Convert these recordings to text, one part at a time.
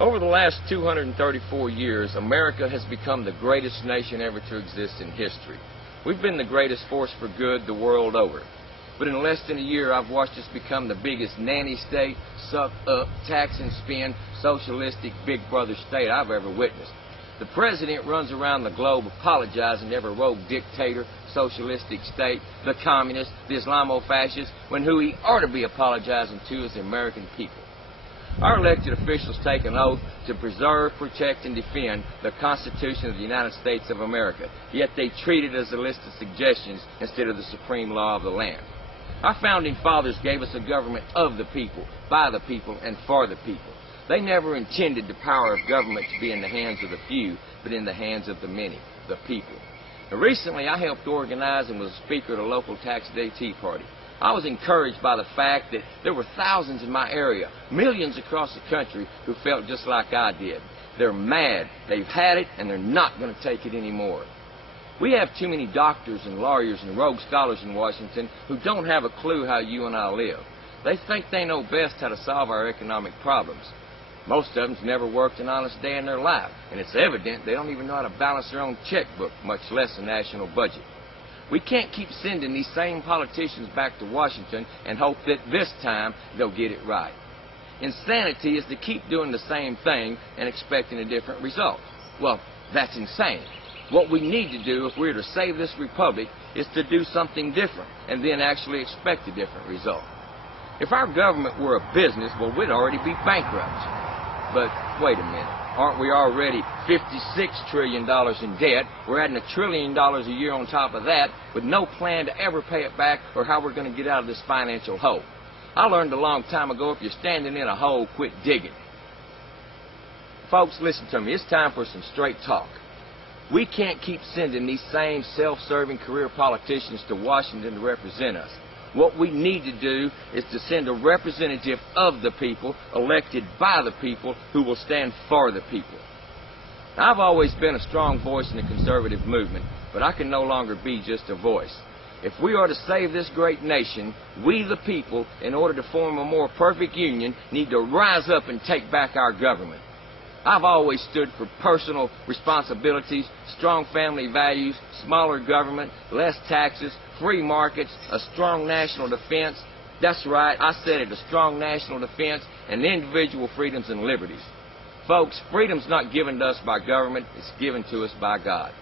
Over the last 234 years, America has become the greatest nation ever to exist in history. We've been the greatest force for good the world over. But in less than a year, I've watched us become the biggest nanny state, suck up, tax and spend, socialistic big brother state I've ever witnessed. The president runs around the globe apologizing to every rogue dictator, socialistic state, the communists, the Islamo-fascists, when who he ought to be apologizing to is the American people. Our elected officials take an oath to preserve, protect, and defend the Constitution of the United States of America, yet they treat it as a list of suggestions instead of the supreme law of the land. Our founding fathers gave us a government of the people, by the people, and for the people. They never intended the power of government to be in the hands of the few, but in the hands of the many, the people. Now, recently, I helped organize and was a speaker at a local tax day tea party. I was encouraged by the fact that there were thousands in my area, millions across the country, who felt just like I did. They're mad, they've had it, and they're not going to take it anymore. We have too many doctors and lawyers and rogue scholars in Washington who don't have a clue how you and I live. They think they know best how to solve our economic problems. Most of them's never worked an honest day in their life, and it's evident they don't even know how to balance their own checkbook, much less a national budget. We can't keep sending these same politicians back to Washington and hope that this time they'll get it right. Insanity is to keep doing the same thing and expecting a different result. Well, that's insane. What we need to do if we're to save this republic is to do something different and then actually expect a different result. If our government were a business, well, we'd already be bankrupt. But wait a minute. Aren't we already $56 trillion in debt? We're adding $1 trillion a year on top of that with no plan to ever pay it back or how we're going to get out of this financial hole. I learned a long time ago, if you're standing in a hole, quit digging. Folks, listen to me. It's time for some straight talk. We can't keep sending these same self-serving career politicians to Washington to represent us. What we need to do is to send a representative of the people, elected by the people, who will stand for the people. Now, I've always been a strong voice in the conservative movement, but I can no longer be just a voice. If we are to save this great nation, we the people, in order to form a more perfect union, need to rise up and take back our government. I've always stood for personal responsibilities, strong family values, smaller government, less taxes, free markets, a strong national defense. That's right, I said it, a strong national defense and individual freedoms and liberties. Folks, freedom's not given to us by government, it's given to us by God.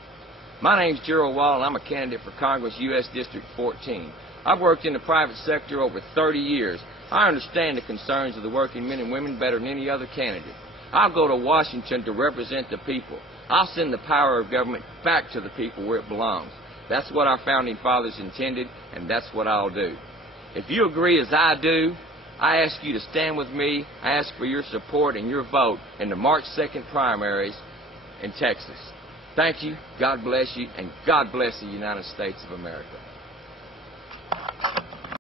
My name's Gerald, and I'm a candidate for Congress, U.S. District 14. I've worked in the private sector over 30 years. I understand the concerns of the working men and women better than any other candidate. I'll go to Washington to represent the people. I'll send the power of government back to the people where it belongs. That's what our founding fathers intended, and that's what I'll do. If you agree as I do, I ask you to stand with me. I ask for your support and your vote in the March 2nd primaries in Texas. Thank you, God bless you, and God bless the United States of America.